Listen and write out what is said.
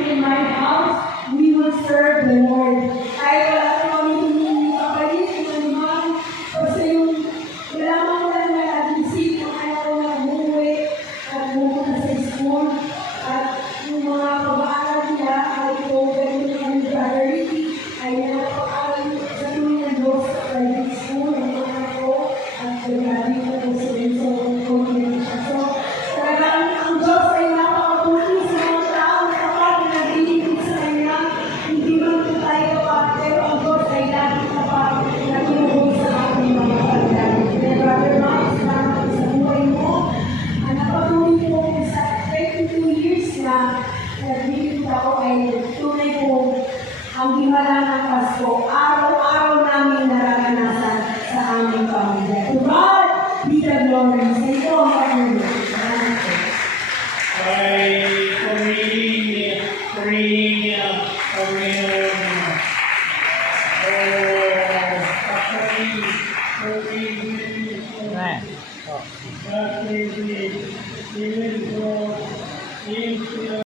in my house, we will serve the Lord. Kahit wala ko kami hindi kapalit, yung man, kasi yung wala mo lang na nag-isip kung ayaw ko na umuwi at pumunta sa school. At yung mga pag-aaral nila, ay ito, ganito yung Brother Ricky, ay napag-aaral sa tuloy ng Diyos sa private school, ang mga ko, at pag-aaral ko po sa Benzo, so, talagang ang Diyos ay napakatuloy sa mga tao na kapag nag-iibig sa Kanya, hindi man po tayo kapag, pero ang Diyos ay lagi kapag nag-iubog sa ating mga kapag. Kaya Brother Mike, salamat sa buhay mo. Ang napatuloy po sa 22 years na nag-iibig ako ay tunay po ang himala ng Pasko. Araw-araw namin nararanasan sa aming pamilya. To God be the glory. Sa ito ang pamilya. Ay, pumili,